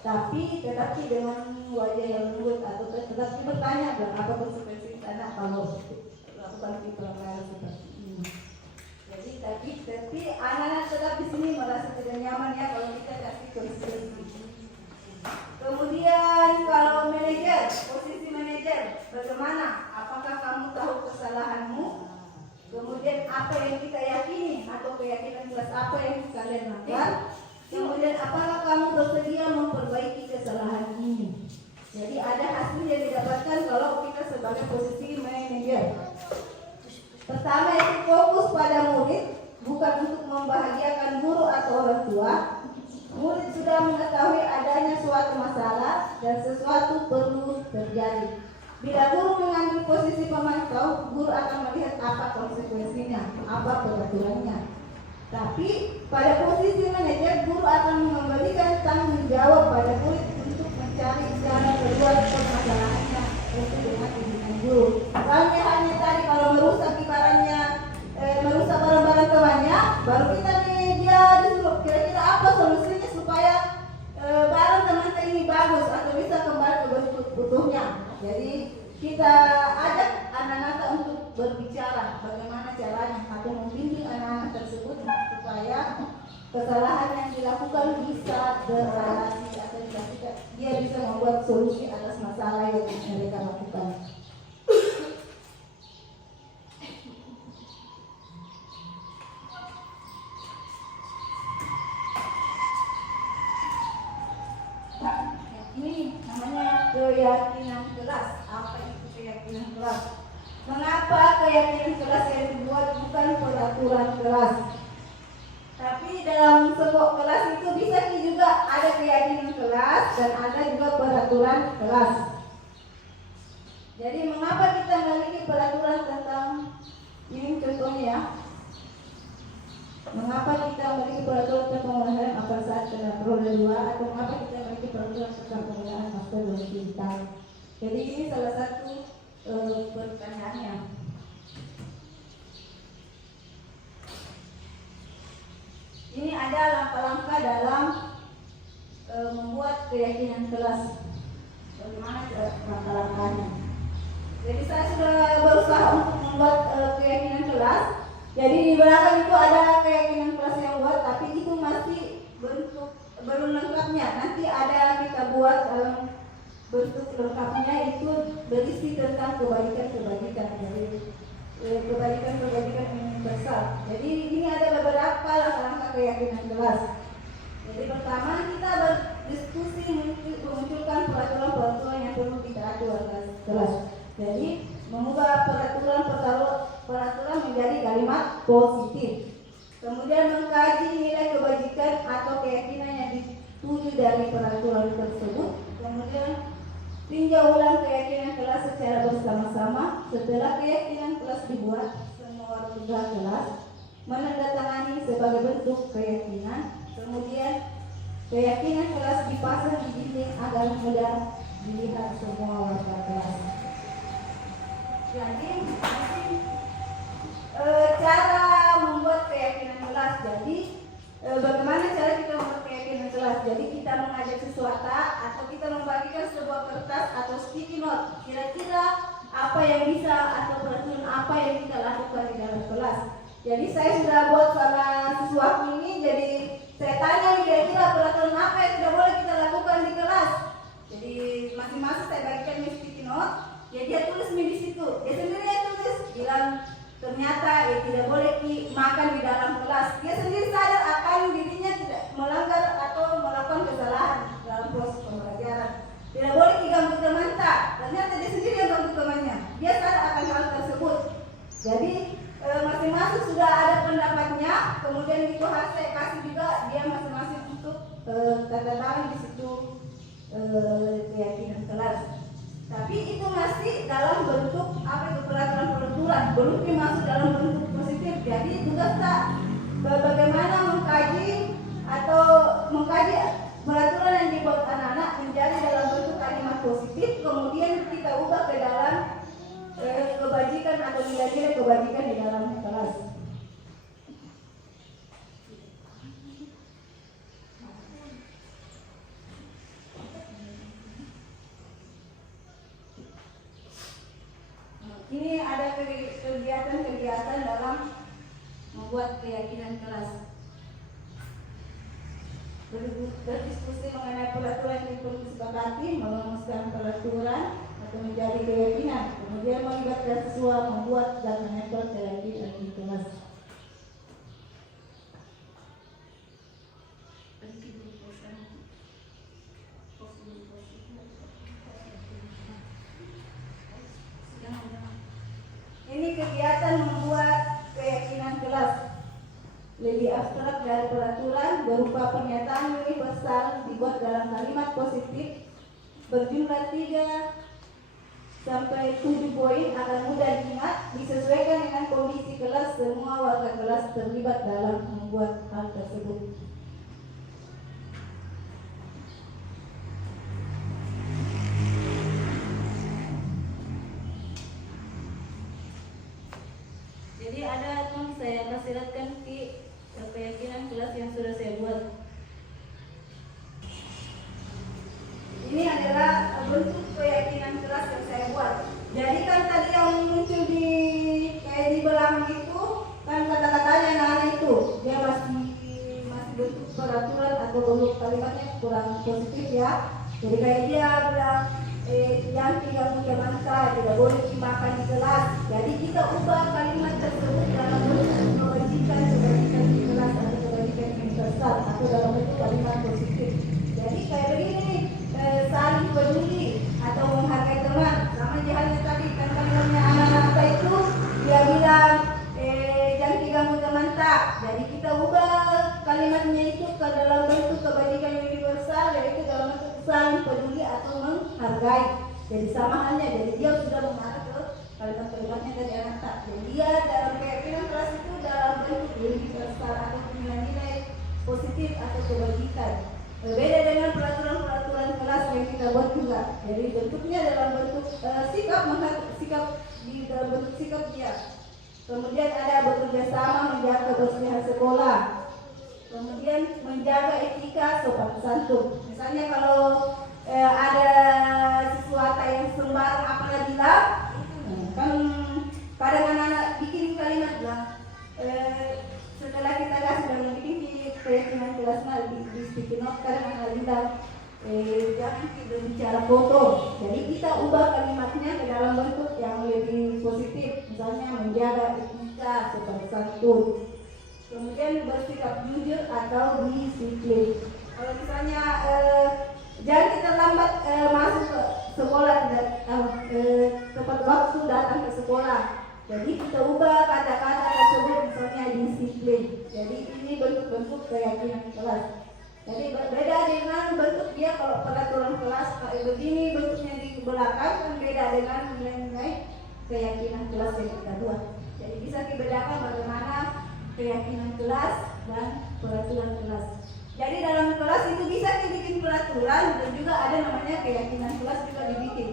tapi tetapi dengan wajah yang lembut atau tetapi bertanya apa konsekuensi anak kalau lakukan pelanggaran seperti ini. Jadi tapi anak-anak tetap di sini merasa tidak nyaman ya kalau kita kasih konsekuensi. Kemudian kalau manajer, posisi manajer, bagaimana? Apakah kamu tahu kesalahanmu? Kemudian apa yang kita yakini atau keyakinan kelas apa yang kalian lakukan? Kemudian apakah kamu bersedia memperbaiki kesalahan ini? Jadi ada hasil yang didapatkan kalau kita sebagai posisi manajer. Pertama itu fokus pada murid, bukan untuk membahagiakan guru atau orang tua. dan sesuatu perlu terjadi. Bila guru mengambil posisi pemantau, guru akan melihat apa konsekuensinya, apa peraturannya. Tapi pada posisi manajer, guru akan memberikan tanggung jawab pada murid untuk mencari jalan keluar permasalahannya untuk dengan pimpinan guru. Soalnya hanya tadi kalau merusak ibaratnya merusak barang-barang temannya, baru kita dia disuruh kira-kira apa solusinya supaya barang teman ini bagus atau bisa kembali ke bentuk utuhnya. Jadi kita ajak anak-anak untuk berbicara bagaimana caranya atau membimbing anak-anak tersebut supaya kesalahan yang dilakukan bisa beratasi atau dia bisa membuat solusi atas masalah yang mereka lakukan. Ini namanya keyakinan kelas. Apa itu keyakinan kelas? Mengapa keyakinan kelas yang dibuat bukan peraturan kelas? Tapi dalam sebuah kelas itu bisa juga ada keyakinan kelas dan ada juga peraturan kelas. Jadi mengapa kita memiliki peraturan tentang ini contohnya? Mengapa kita memiliki peraturan tentang penggunaan apel saat kena roda 2 atau mengapa kita memiliki peraturan tentang penggunaan masker dan digital? Jadi ini salah satu pertanyaannya. Ini ada langkah-langkah dalam membuat keyakinan kelas. Bagaimana langkah-langkahnya? Jadi saya sudah berusaha untuk membuat keyakinan kelas. Jadi di belakang itu ada keyakinan kelas yang buat, tapi itu masih bentuk belum lengkapnya. Nanti ada kita buat dalam bentuk lengkapnya itu berisi tentang kebajikan-kebajikan. Jadi kebajikan-kebajikan universal. Jadi ini ada beberapa langkah-langkah keyakinan kelas. Jadi pertama kita berdiskusi memunculkan peraturan-peraturan yang perlu ditaati oleh kelas. Jadi mengubah peraturan menjadi kalimat positif. Kemudian mengkaji nilai kebajikan atau keyakinan yang dituju dari peraturan tersebut. Kemudian tinjau ulang keyakinan kelas secara bersama-sama. Setelah keyakinan kelas dibuat, semua warga kelas menandatangani sebagai bentuk keyakinan. Kemudian keyakinan kelas dipasang di dinding agar mudah dilihat semua warga kelas. Jadi cara membuat keyakinan kelas. Jadi bagaimana cara kita membuat keyakinan kelas? Jadi kita mengajak siswata atau kita membagikan sebuah kertas atau sticky note. Kira-kira apa yang bisa atau peraturan apa yang kita lakukan di dalam kelas. Jadi saya sudah buat sama siswaku ini. Jadi saya tanya kira-kira peraturan apa yang tidak boleh kita lakukan di kelas. Jadi masing-masing saya bagikan sticky note. Ya dia tulis di situ. Dia sendiri yang tulis bilang ternyata tidak boleh makan di dalam kelas. Dia sendiri sadar akan dirinya tidak melanggar atau melakukan kesalahan dalam proses pembelajaran. Tidak boleh diganggu teman tak. Ternyata dia sendiri yang ganggu temannya. Dia sadar akan hal tersebut. Jadi masing-masing sudah ada pendapatnya. Kemudian itu harus saya kasih juga dia masing-masing untuk tanda tangan di situ keyakinan kelas. Tapi itu masih dalam bentuk peraturan-peraturan, belum dimasuk dalam bentuk positif. Jadi tugas tak bagaimana mengkaji atau mengkaji peraturan yang dibuat anak-anak menjadi dalam bentuk kalimat positif, kemudian kita ubah ke dalam kebajikan atau nilai-nilai kebajikan di dalam kelas. Ini ada kegiatan-kegiatan dalam membuat keyakinan kelas. Berdiskusi mengenai peraturan yang perlu disepakati, merumuskan peraturan atau menjadi keyakinan. Kemudian melibatkan siswa membuat dan menempel keyakinan di kelas. Ini kegiatan membuat keyakinan kelas. Lebih abstrak dari peraturan berupa pernyataan universal dibuat dalam kalimat positif berjumlah 3 sampai 7 poin akan mudah diingat, disesuaikan dengan kondisi kelas. Semua warga kelas terlibat dalam membuat hal tersebut. Jadi ada teman saya kasih lihatkan keyakinan kelas yang sudah saya buat. Ini adalah bentuk keyakinan kelas yang saya buat. Jadi kan tadi yang muncul di kayak di belakang itu kan kata-katanya anak itu dia masih bentuk peraturan atau bentuk kalimatnya kurang positif ya. Jadi kayak dia bilang yang tidak punya mantra tidak boleh dimakan di kelas. Jadi kita ubah kalimat tersebut dalam bentuk kebajikan di kelas atau kebajikan universal atau dalam bentuk kalimat positif. Jadi kayak begini saling peduli atau menghargai teman. Sama jahatnya tadi kan kalimatnya anak-anak itu dia bilang jangan diganggu teman tak. Jadi kita ubah kalimatnya itu ke dalam bentuk kebajikan universal, yaitu dalam bentuk saling peduli atau menghargai. Jadi sama halnya, jadi dia sudah mengarah ke kalimat-kalimatnya dari anak tak. Jadi dia dalam keyakinan kelas itu dalam bentuk universal atau nilai-nilai positif atau kebajikan. Berbeda dengan peraturan-peraturan kelas yang kita buat juga. Jadi bentuknya dalam bentuk sikap di dalam bentuk sikap dia. Kemudian ada bekerja sama menjaga kebersihan sekolah. Kemudian menjaga etika sopan santun. Misalnya kalau ada sesuatu yang sembarang apalah bilang, kan kadang anak-anak bikin kalimat bilang setelah kita kasih dan bikin keyakinan kelas di speaking of kadang anak bilang jangan kita bicara kotor. Jadi kita ubah kalimatnya ke dalam bentuk yang lebih positif. Misalnya menjaga etika sopan santun. Kemudian bersikap jujur atau disiplin. Kalau misalnya jangan kita lambat masuk ke sekolah tepat waktu datang ke sekolah. Jadi kita ubah kata-kata tersebut misalnya disiplin. Jadi ini bentuk-bentuk keyakinan kelas. Jadi berbeda dengan bentuk dia kalau peraturan kelas kayak begini bentuknya di belakang kan beda dengan nilai-nilai keyakinan kelas yang kita buat. Jadi bisa dibedakan bagaimana keyakinan kelas dan peraturan kelas. Jadi dalam kelas itu bisa dibikin peraturan dan juga ada namanya keyakinan kelas juga dibikin.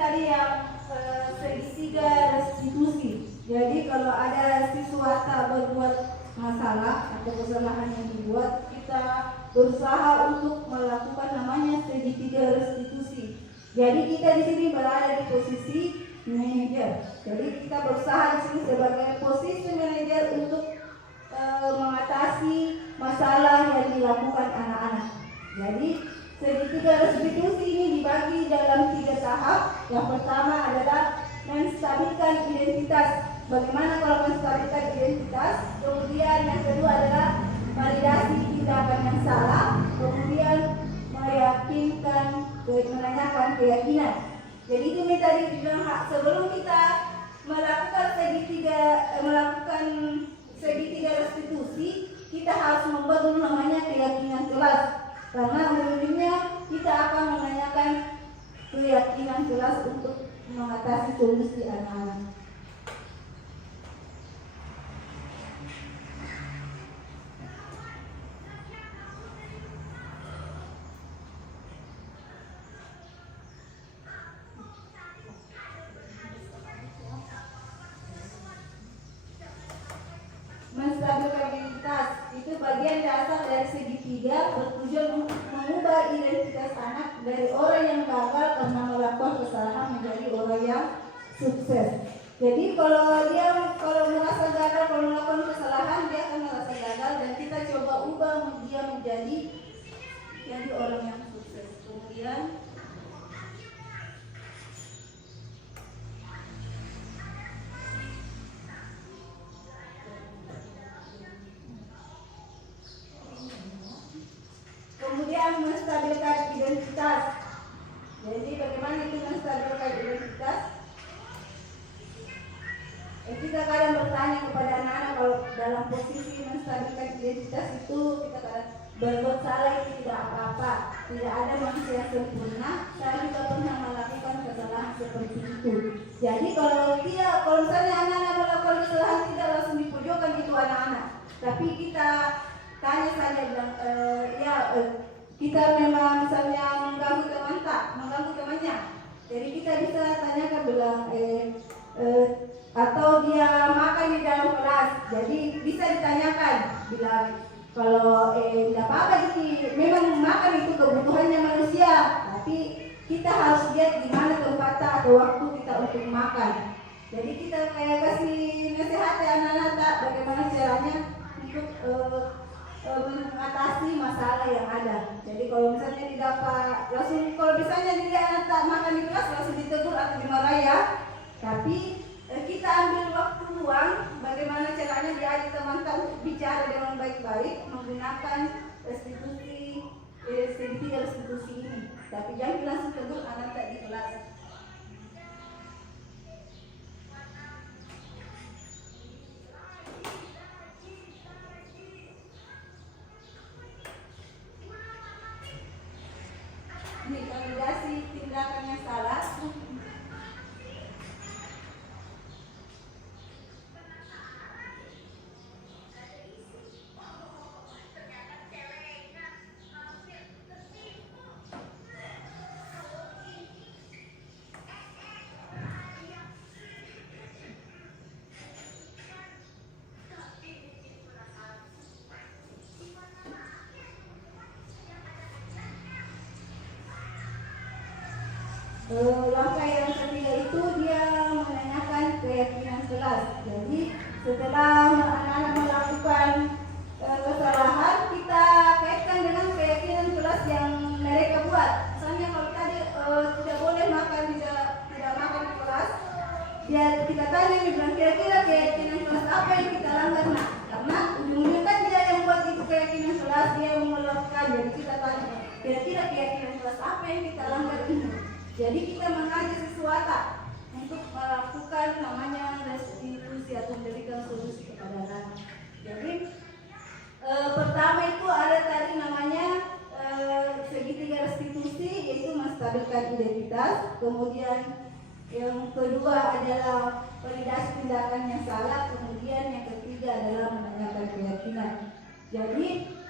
Tadi yang segitiga restitusi. Jadi kalau ada siswata berbuat masalah atau kesalahan yang dibuat, kita berusaha untuk melakukan namanya segitiga restitusi. Jadi kita di sini berada di posisi manajer. Jadi kita berusaha di sini sebagai posisi manajer untuk mengatasi masalah yang dilakukan anak-anak. Jadi segitiga restitusi ini dibagi dalam 3 tahap. Yang pertama adalah menstabilkan identitas. Bagaimana kalau menstabilkan identitas? Kemudian yang kedua adalah validasi tindakan yang salah. Kemudian menanyakan keyakinan. Jadi itu tadi dibilang sebelum kita melakukan segitiga restitusi, kita harus membuat dulu namanya keyakinan kelas. Karena ujung-ujungnya kita akan menanyakan keyakinan kelas untuk mengatasi solusi anak-anak. Menstabilkan identitas itu bagian dasar dari segitiga, bertujuan untuk mengubah identitas anak dari orang yang gagal karena melakukan kesalahan menjadi orang yang sukses. Jadi kalau merasa gagal, kalau melakukan kesalahan, dia akan merasa gagal, dan kita coba ubah dia menjadi orang yang sukses. Kemudian menstabilkan identitas. Jadi bagaimana itu menstabilkan identitas? Kita kadang bertanya kepada anak-anak kalau dalam posisi menstabilkan identitas itu kita kadang berbuat salah itu tidak apa-apa. Tidak ada manusia yang sempurna. Saya juga pernah melakukan kesalahan seperti itu. Jadi kalau misalnya anak-anak melakukan kesalahan, tidak langsung dipojokkan itu anak-anak. Tapi kita tanya saja, bilang, kita memang misalnya mengganggu temannya. Jadi kita bisa tanyakan, bilang, atau dia makan di dalam kelas. Jadi bisa ditanyakan, bilang, kalau tidak apa-apa, jadi memang makan itu kebutuhannya manusia. Tapi kita harus lihat di mana tempatnya atau waktu kita untuk makan. Jadi kita kayak kasih nasihat anak-anak bagaimana caranya untuk mengatasi masalah yang ada. Jadi kalau misalnya kalau misalnya dia anak tak makan di kelas, langsung ditegur atau dimarahi ya. Tapi kita ambil waktu luang, bagaimana caranya diajak teman-teman untuk bicara dengan baik-baik menggunakan segitiga restitusi ini. Tapi jangan langsung tegur anak tak di kelas. Ini validasi tindakan yang salah. Langkah yang ketiga itu dia menanyakan keyakinan kelas. Jadi setelah anak-anak melakukan kesalahan, kita kaitkan dengan keyakinan kelas yang mereka buat. Misalnya kalau tadi tidak boleh makan, tidak makan di kelas, kita tanya, bilang kira-kira keyakinan kelas apa yang kita langgar? Nah, karena ujung-ujungnya kan dia yang buat itu keyakinan kelas, dia yang melakukan. Jadi kita tanya, kira-kira keyakinan kelas apa yang kita langgar ini? Jadi kita mengajak siswata untuk melakukan namanya restitusi atau memberikan solusi kepada anak. Jadi pertama itu ada tadi namanya segitiga restitusi, yaitu menstabilkan identitas. Kemudian yang kedua adalah validasi tindakan yang salah. Kemudian yang ketiga adalah menanyakan keyakinan. Jadi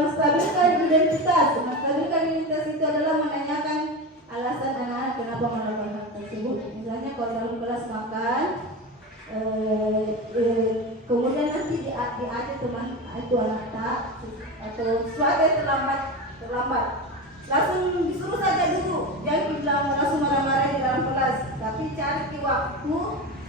menstabilkan identitas. Menstabilkan identitas itu adalah menanyakan alasan anak-anak kenapa melakukan hal tersebut. Misalnya kalau dalam kelas makan, kemudian nanti diajak teman itu anak tak atau sesuatu yang terlambat, langsung disuruh saja dulu, jangan bilang langsung marah-marah di dalam kelas. Tapi cari waktu,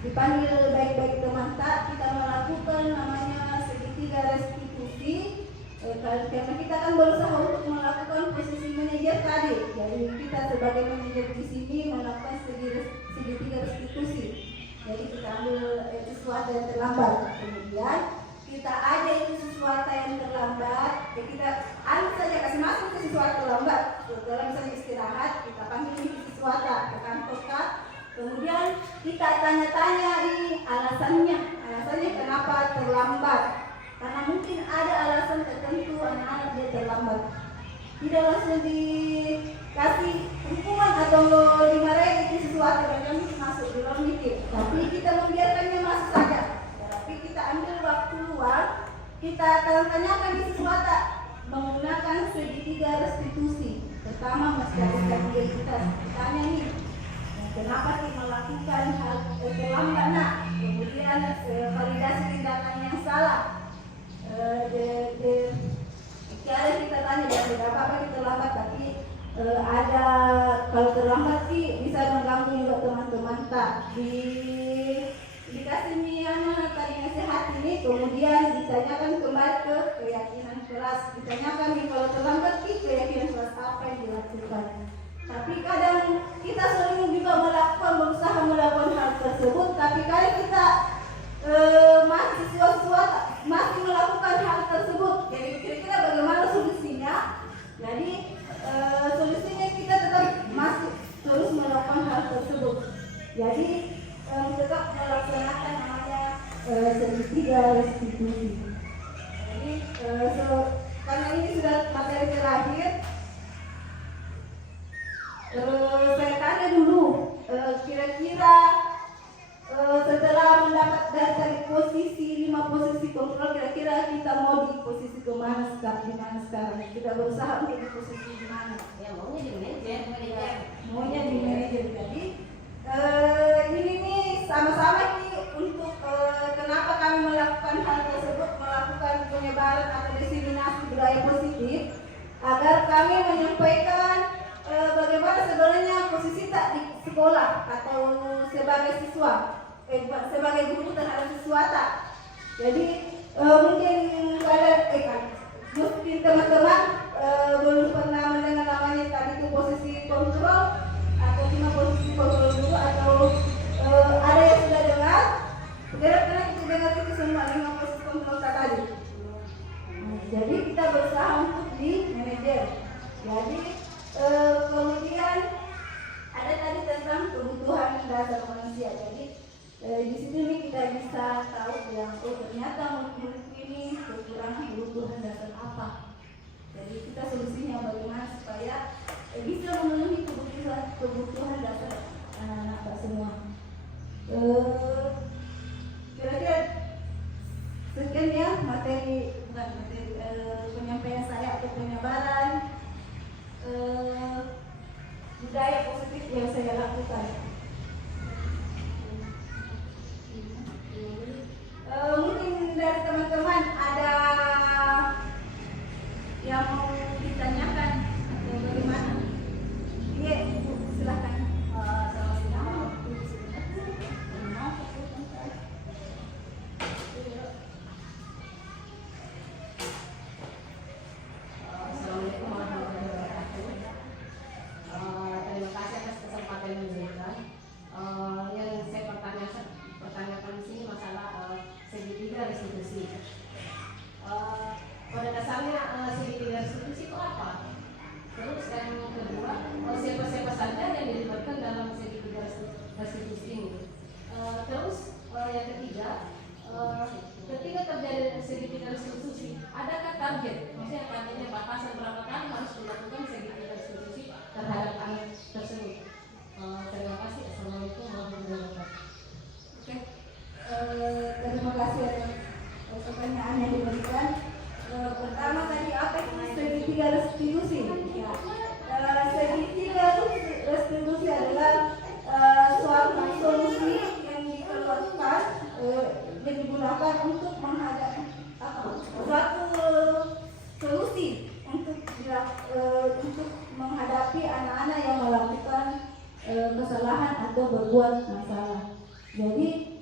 dipanggil baik-baik teman tak, kita melakukan namanya segitiga restitusi. Karena kita akan berusaha untuk melakukan posisi manajer tadi. Jadi kita sebagai manajer di sini melakukan segitiga restitusi. Jadi kita ambil sesuatu yang terlambat, kemudian kita ada itu sesuatu yang terlambat, kita ambil saja, kasih masuk ke siswa terlambat, dalam misalnya istirahat, kita panggil ini siswa ke kantor Kak. Kemudian kita tanya-tanya ini alasannya kenapa terlambat. Karena mungkin ada alasan tertentu anak-anak dia terlambat. Tidak langsung dikasih hukuman atau dimarahi itu sesuatu yang masuk di dalam mikir. Tapi kita membiarkannya masuk saja. Tapi kita ambil waktu luang, kita tanyakan di sesuatu menggunakan segitiga restitusi. Pertama mesti ada kita tanya nih, kenapa sih melakukan hal terlambat nak? Kemudian validasi tindakan yang salah. Kalau kita tanya dari apa kita lambat, tapi ada kalau terlambat sih bisa mengganggu juga teman-teman tak dikasih miana tadi nasihat ini, kemudian ditanyakan kembali ke keyakinan kelas, ditanyakan nih kalau terlambat sih keyakinan kelas apa yang dilakukan. Tapi kadang kita sering juga berusaha melakukan hal tersebut, tapi kalau kita mahasiswa masih melakukan hal tersebut, jadi kira-kira bagaimana solusinya? Jadi solusinya kita tetap masih terus melakukan hal tersebut. Jadi tetap melaksanakan namanya segitiga restitusi. Jadi karena ini sudah materi terakhir, saya tanya dulu kira-kira setelah mendapat dari posisi 5 posisi kontrol, kira-kira kita mau di posisi kemana sekarang? Kita berusaha untuk di posisi di mana? Ya maunya di manajer. Maunya di manajer. Jadi ini nih sama-sama nih untuk kenapa kami melakukan hal tersebut, melakukan penyebaran atau diseminasi budaya positif, agar kami menyampaikan bagaimana sebenarnya posisi tak di sekolah atau sebagai siswa, sebagai guru terhadap siswa tak. Jadi mungkin mungkin teman-teman belum pernah mendengar namanya tadi itu posisi kontrol atau cuma posisi kontrol dulu, atau ada yang sudah dengar? Sudah pernah kita dengar itu semua 5 posisi kontrol tadi. Jadi kita berusaha untuk di manajer. Jadi kemudian ada tadi tentang kebutuhan dasar manusia. Jadi di sini kita bisa tahu yang ternyata murid ini kekurangan kebutuhan dasar apa. Jadi kita solusinya bagaimana supaya bisa memenuhi kebutuhan dasar anak-anak semua. Kira-kira sekian ya materi penyampaian saya atau penyebaran budaya positif yang saya lakukan. Mungkin dari teman-teman ada yang mau ditanyakan atau bagaimana? Iya, Ibu, silakan. Assalamualaikum warahmatullahi wabarakatuh. Terima kasih atas kesempatan yang diberikan. Yang saya pertanyakan di sini masalah segitiga restitusi. Pada dasarnya segitiga restitusi itu apa? Terus yang kedua, siapa-siapa saja yang dilibatkan dalam segitiga restitusi ini. Terus yang ketiga, ketika terjadi segitiga restitusi, adakah target? Maksudnya targetnya batasan berapa kali harus dilakukan segitiga restitusi terhadap anak tersebut? Terima kasih. Assalamualaikum warahmatullahi wabarakatuh. Oke, terima kasih atas pertanyaan yang diberikan. Pertama tadi apa itu segitiga restitusi? Ya, segitiga restitusi adalah suatu solusi yang dikeluarkan yang digunakan untuk menghadapi suatu solusi untuk menghadapi anak-anak yang melakukan kesalahan atau berbuat masalah. Jadi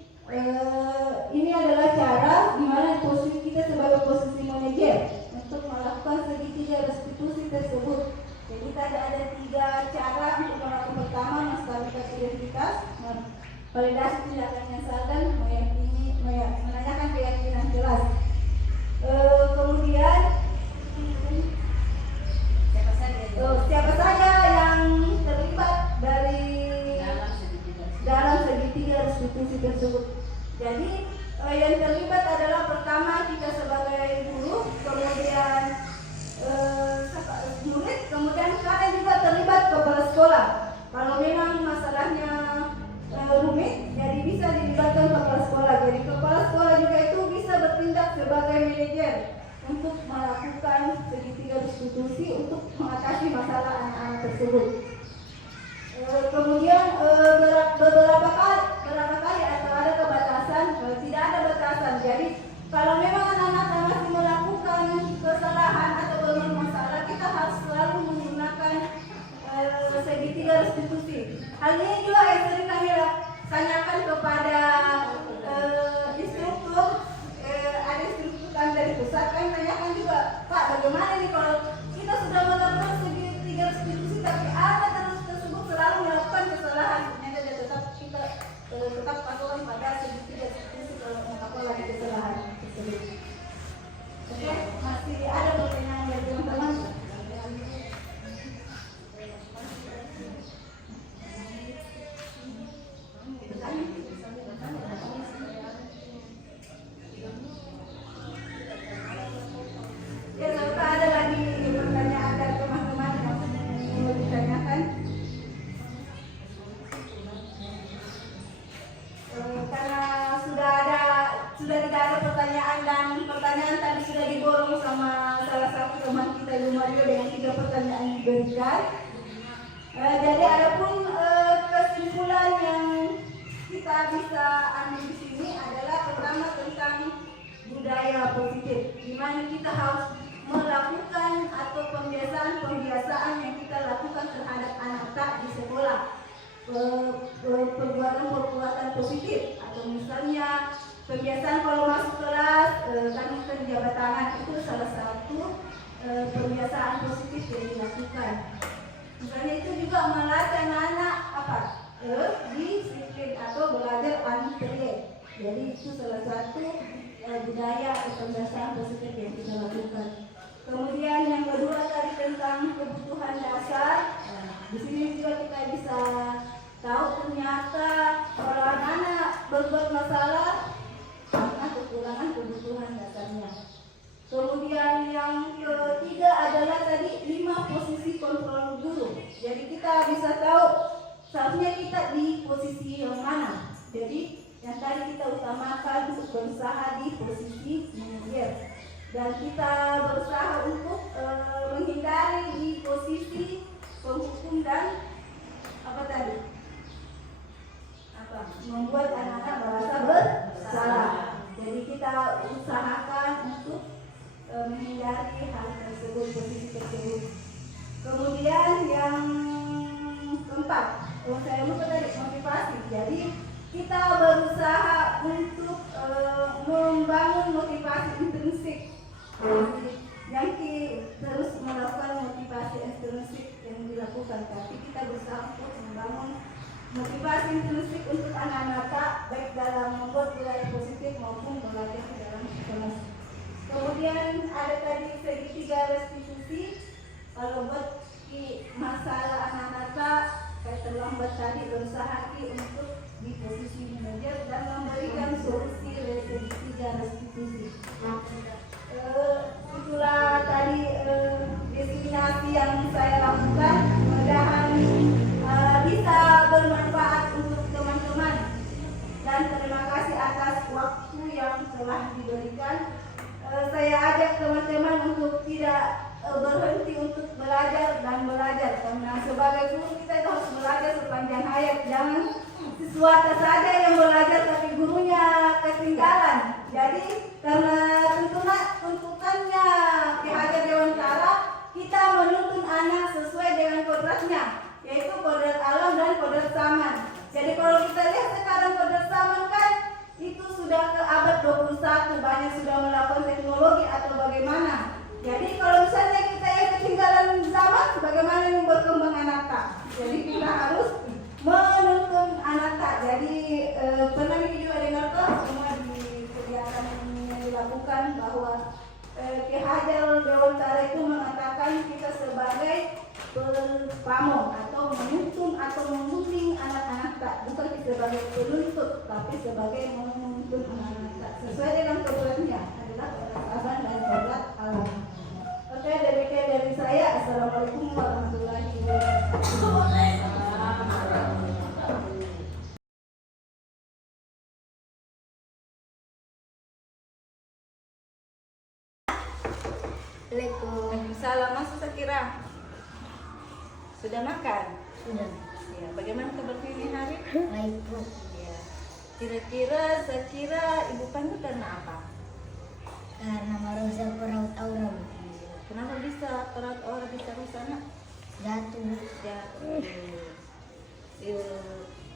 ini adalah cara di mana posisi kita sebagai posisi manajer untuk melakukan segitiga restitusi tersebut. Jadi tadi ada 3 cara untuk melakukan. Pertama, menstabilkan identitas, validasi tindakan yang salah, dan menanyakan keyakinan jelas. Kemudian terlibat adalah pertama kita sebagai guru, kemudian murid, kemudian kalian juga terlibat kepala sekolah. Kalau memang masalahnya rumit, jadi bisa dilibatkan kepala sekolah. Jadi kepala sekolah juga itu bisa bertindak sebagai manajer untuk melakukan segitiga diskusi untuk mengatasi masalah anak-anak tersebut. Kemudian beberapa kali atau ada kebatasan, tidak ada batasan. Jadi kalau memang anak-anak masih melakukan kesalahan atau bermasalah, kita harus selalu menggunakan segitiga restitusi. Hal ini juga yang sering kami tanyakan kepada instruktur. Ada instruktur kami dari pusat, kami tanyakan juga, Pak, bagaimana nih kalau kita sudah melakukan segitiga restitusi tapi anak terus tersebut selalu melakukan kesalahan, ternyata kita tetap patuhan pada segitiga restitusi kalau melakukan lagi kesalahan tersebut. Oke, masih ada pertanyaan dari teman-teman? Ya, kalau ada lagi pertanyaan dari teman-teman yang mau ditanyakan, karena sudah tidak ada pertanyaan dan pertanyaan tadi sudah diborong sama salah satu teman kita Lumario dengan 3 pertanyaan diberikan. Jadi adapun kesimpulan yang kita bisa ambil di sini adalah pertama tentang budaya positif, di mana kita harus melakukan atau pembiasaan yang kita lakukan terhadap anak-anak di sekolah, perbuatan positif, atau misalnya kebiasaan kalau masuk kelas kan kita jabat tangan, itu salah satu kebiasaan positif yang dilakukan. Misalnya itu juga melatih anak-anak disiplin atau belajar antre. Jadi itu salah satu budaya atau kebiasaan positif yang kita lakukan. Kemudian yang kedua tadi tentang kebutuhan dasar. Di sini juga kita bisa tahu ternyata kalau anak-anak berbuat masalah karena kekurangan kebutuhan dasarnya. Kemudian yang ketiga adalah tadi 5 posisi kontrol guru. Jadi kita bisa tahu seharusnya kita di posisi yang mana. Jadi yang tadi kita utamakan untuk berusaha di posisi manajer, dan kita berusaha untuk menghindari di posisi penghukum dan membuat anak-anak merasa bersalah. Jadi kita usahakan untuk menghindari hal tersebut, posisi tersebut. Kemudian yang keempat, saya lupa tadi, motivasi. Jadi kita berusaha untuk membangun motivasi intrinsik. Yang terus melakukan motivasi intrinsik yang dilakukan, tapi kita berusaha untuk membangun motivasi intrinsik untuk anak-anak baik dalam membuat budaya positif maupun belajar dalam kelas. Kemudian ada tadi segitiga restitusi. Kalau buat masalah anak-anak kayak terlambat tadi, berusaha untuk di posisi manajer dan memberikan solusi segitiga restitusi. Itulah tadi destinasi yang saya lakukan. Mudah-mudahan bisa bermanfaat untuk teman-teman, dan terima kasih atas waktu yang telah diberikan. Saya ajak teman-teman untuk tidak berhenti untuk belajar dan belajar, karena sebagai guru kita itu harus belajar sepanjang hayat. Jangan siswa saja yang belajar tapi gurunya ketinggalan. Jadi karena tuntutannya Ki Hajar Dewantara, kita menuntun anak sesuai dengan kodratnya, yaitu kodrat alam dan kodrat zaman. Jadi kalau kita lihat sekarang kodrat zaman kan itu sudah ke abad 21, banyak sudah melakukan teknologi atau bagaimana. Jadi kalau misalnya kita yang ketinggalan zaman, bagaimana yang berkembang anak-anak? Jadi kita harus menuntun anak-anak. Jadi pernah juga dengar semua di kegiatan yang dilakukan bahwa Ki Hajar Dewantara itu mengatakan kita sebagai pamong atau menuntun atau membimbing anak-anak, bukan sebagai penuntut tapi sebagai menuntun. sesuai dengan programnya adalah pengetahuan dan coklat alam. Oke, demikian dari saya. Assalamualaikum warahmatullahi wabarakatuh. Waalaikumsalam. Mas Sakira, sudah makan? Sudah. Ya, bagaimana kabarnya ini hari? Baik, Bu. Ya. Kira-kira Sakira ibu panggil karena apa? Karena merusak peraut aura, Bu. Kenapa bisa perat orang bisa rusak? Jatuh. Jatuh.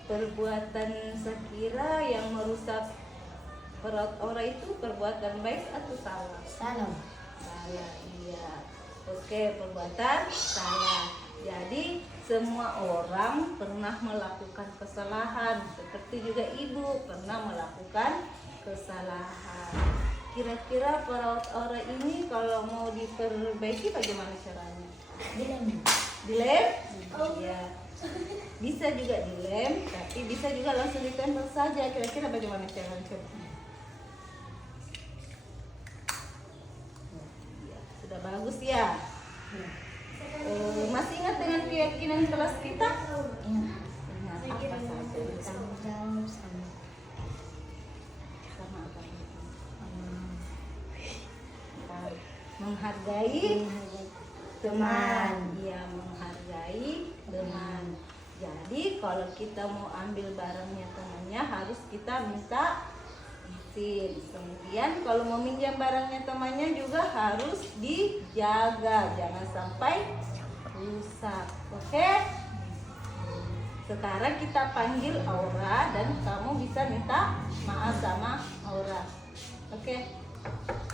Perbuatan Sakira yang merusak perat aura itu perbuatan baik atau salah? Salah. Salah, iya. Oke, perbuatan salah. Jadi semua orang pernah melakukan kesalahan, seperti juga ibu pernah melakukan kesalahan. Kira-kira perawat aura ini kalau mau diperbaiki bagaimana caranya? Dilem. Dilem? Iya. Bisa juga dilem, tapi bisa juga langsung ditempel saja. Kira-kira bagaimana caranya? Ya, sudah bagus ya. Masih ingat dengan keyakinan kelas kita? Ingat. Ingat apa saja? Tanggung jawab sama. Sama apa? Menghargai teman. Iya, menghargai teman. Jadi kalau kita mau ambil barangnya temannya harus kita minta izin. Kemudian kalau mau minjam barangnya temannya juga harus dijaga, jangan sampai rusak. Oke? Sekarang kita panggil Aura dan kamu bisa minta maaf sama Aura. Oke?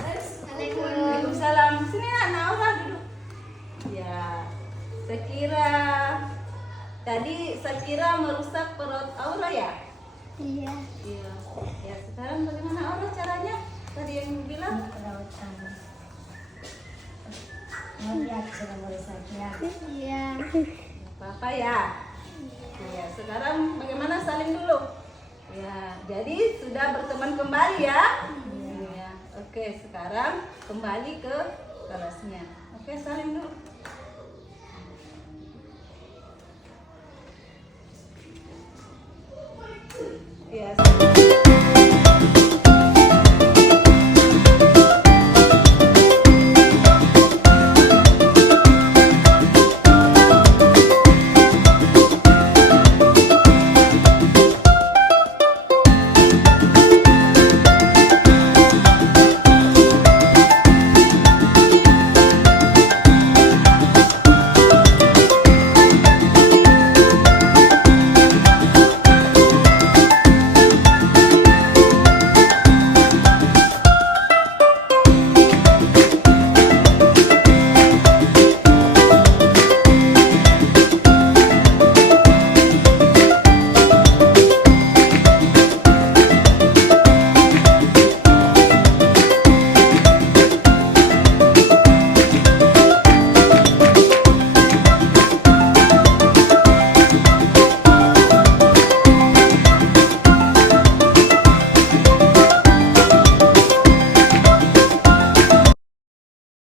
Waalaikumsalam. Sini anak Aura duduk. Ya, Sakira. Tadi Sakira merusak perut Aura ya? Iya. Iya. Ya, sekarang bagaimana Aura caranya? Tadi yang bilang? Peraut sama. Lihat sudah merusak ya. Iya. Apa ya? Ya, sekarang bagaimana saling dulu? Ya, jadi sudah berteman kembali ya? Iya. Oke, sekarang kembali ke kelasnya. Oke, saling dulu.